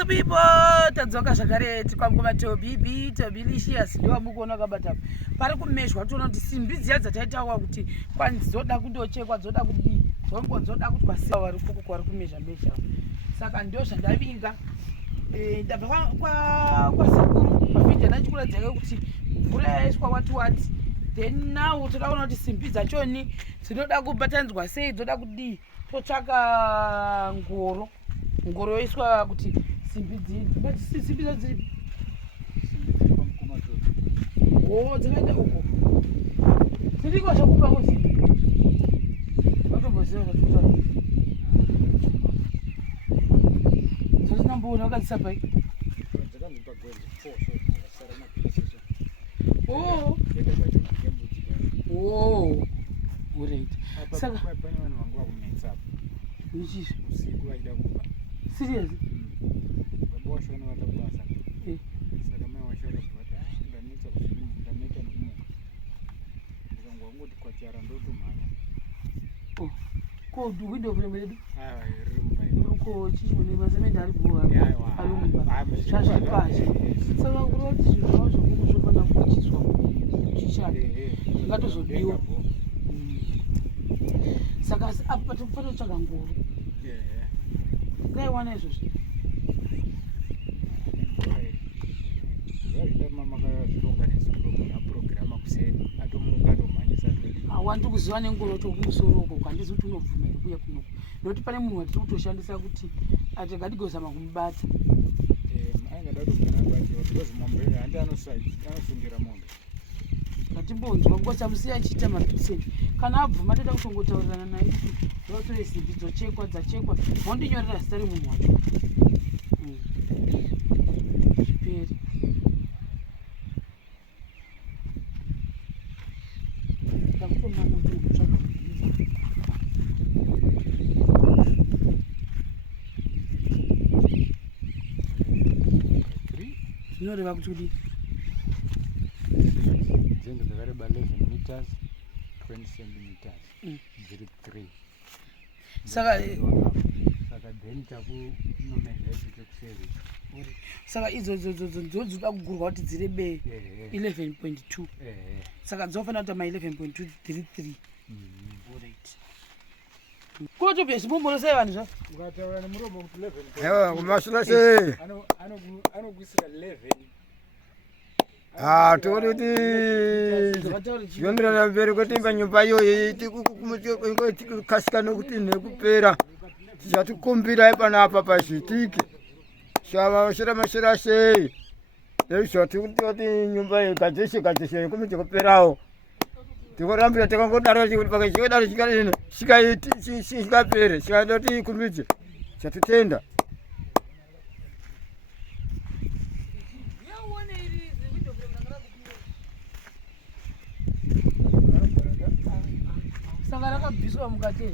the people tadzoka zvakare tikwamgoma Tobilicious ndiwa mukuona kabata pari kumeshwa toona kuti simbi dziya dzataitawa kuti kwanzoda kundochekwa dzoda kudii dzoda kuti kwasiwa vari kuko kwari kumesha mesha saka ndio zvandavinga ndabva kwa sekuru pavhidhi ndachikuratidza kuti mvura yaiswa wati then now todaona kuti simbi dzachoni dzinoda kubatanidzwa sei dzoda kudii totsvaka ngoro yoiswa kuti simbi dziri simbi dziri dzakaita uko tiriko zvakupako simbi vatomboziva zvatikutaa zvatinamboona wakadzisa pai right saka nichizvo serious ko window vile mwedu ko chini mazemende ari bwa alumba zvazvipashi saka kuroti zvinhu zvokufana kuchiswa chichane ngatozobiwa saka apa tofana kutsvaga ngoro ngaiwana izvozvo wandi kuziva nengoro tokumusoro uko handizi kuti unobvumira kuya kunoko nokuti pane munhu watiri kutoshandisa kuti ati ngatigozama kumubata ngatimbonzwa ngo chamusiya achiita mapikiseni kana abvuma toda kutongotaurirana naye kuti ndovatore simbi dzochekwa dzachekwa mondinyorera zita remunhu wacho zviperi zvinoreva kuti kudii dzengo dzakareba 11 meters 20 centimeters dziri 3 saka then takunomeza icho chekuseri saka idzodzo ndodzoda kugurwa kuti dzirebe 11.2 saka dzofanira kuita ma 11.2 dziri 3 right kotobye zvibomboro sei vanhu zva ukataura nemuromo kuti 11 ewa kumasula sei anokuisira 11 toti kuti yomirana mberi kwetimba nyumba iyoyo tikukasika nokuti nekupera tichatikumbirai panapa pazvitiki shamashira sei ezvati kuti nyumba iyo gadzeshe kumiti kuperawo tikorambira takangodaro pakachikadaro chikapere chikadoti ikumidze chatitenda saka rakabviswa mukati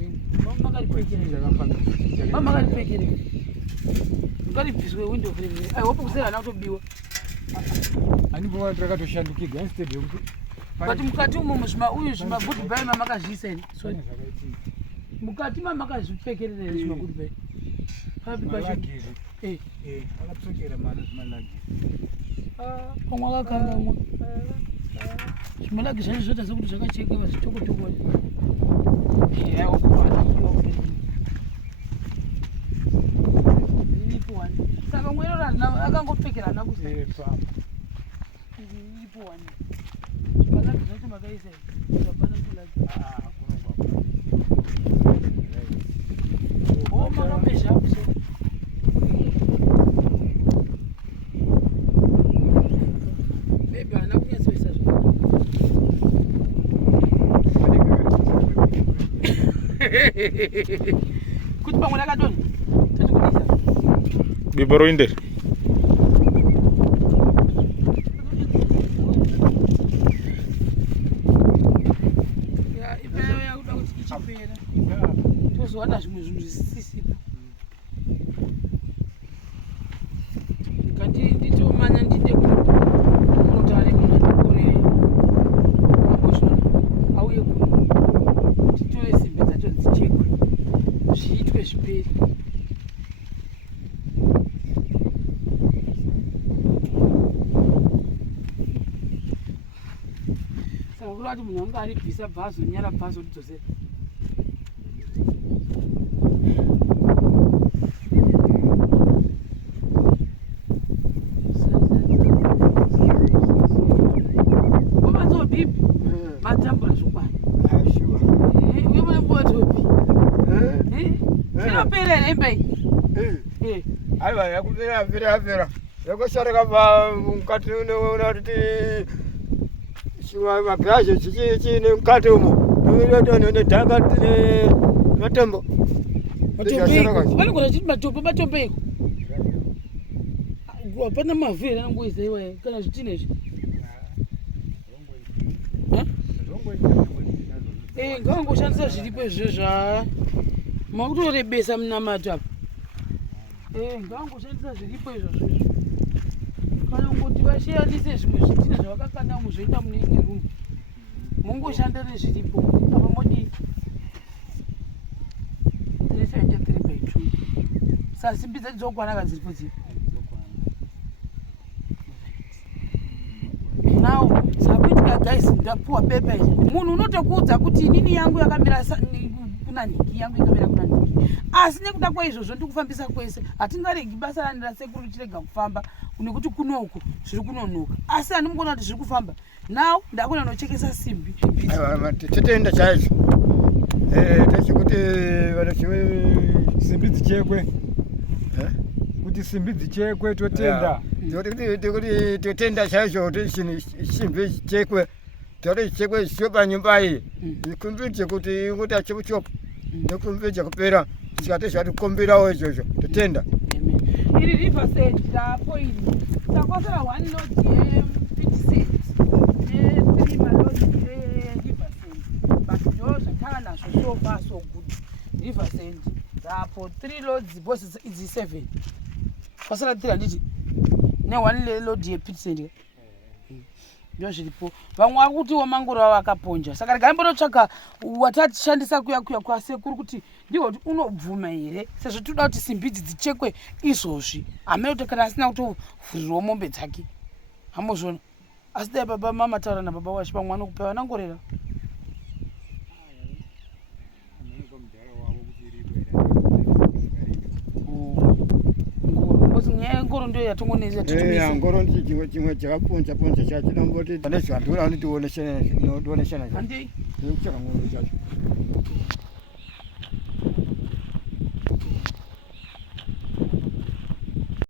mamakaripekerera ngaribviswe window frame aihope kusera kutobiwa andibona kuti rakatoshandukirwa instead yekuti but mukati umo uyu zvimagoodbye mamakazviiseni sorry mukati mamakazvipekerera zvimagoodbye papi pacho akapfekera malagi pamwe akakangamwa zvimalagi zvacho zvoita sekuti zvakachekwa zvitokotoko saka mwero akangopfekera ana kusipana malagi zvacho makaisa apana kulagi makamesha apuse bebi ana kunyatsoisa kuti pamwe rakatoni tatikudisa biboro inderi yakuda kuti ichipera tozowana zvimwe zvinhu zvisisipa kandi nditomanya ndinde kunotare munhu anokore maboshona auye titore simbi dzacho dzichekwe zviitwe zviperi Kuri ati munhu anga aribvisa bhazo nyara bhazo ridzosera. Komanzo bibi matambura zvokwana. Ashuwa. Uye mune mbotobi. Inopera emba iyi. Aiwa yakupera. Yakosarika pa mukati unoona kuti chiwa mabhazi chichine mukati umo. Ndaka tine matombo. Vanogona chiti matombo iko. Hapana mavhiri anongoisa iwe kana zvitina izvi. Ngavangoshandisa zviripo izvo makutorebesa munamato apa. Ngavangoshandisa zviripo izvozvo kana kungoti vashandise zvimwe zvitina zvavakakanda muzvoita mune imwe rumu mongoshanda nezviripo apa modi 373/2 sasimbi dzedu dzokwanaka dziripo dziri now sakuitika guys ndapuwa pepa izvi munhu unotokuudza kuti inini yangu yakamira kuna nhingi yangu yakamira kuna nhingi asi nekuda kwaizvozvo ndikufambisa kwese hatingaregi basa rani rasekuru richirega kufamba nekuti kunoku zviri kunonoka asi handimugona kuti zviri kufamba now ndakona nochekesa simbi titenda chaicho tachikuti simbi dzichekwe kuti simbi dzichekwe totenda kuti totenda chaicho kuti simbi chichekwe toti chichekwe chichwe panyumba iyi ikumbidze kuti kuti achipuchopo nekumbidze kupera zvikati zvatikomberawo izvozvo totenda iri riversend rapo iri takosera 1 load ye50 cents ne3 malodi eriversend but ndo zvakava nazvo so far so good riversend rapo 3 loads bosses idzi 7 pasara 3 handiti ne1 load ye50 ndo zviripo vamwe vari kutiwo mangoro avo akaponja saka regai mbototsvaga watatishandisa kuya kwasekuru kuti ndiwo kuti unobvuma here sezvo toda kuti simbi idzi dzichekwe izvozvi hamene kuti kana asina kutovhurirawo mombe dzake hamuzvona asi dai baba mama taura nababa wacho pamwe anokupewa nangorera nyaya yengoro ndo yatongonesa ngoro ndi chimwe chakaponja chacho ndamboti nezvandura ndioneshana handei nekuchaka ngoro chacho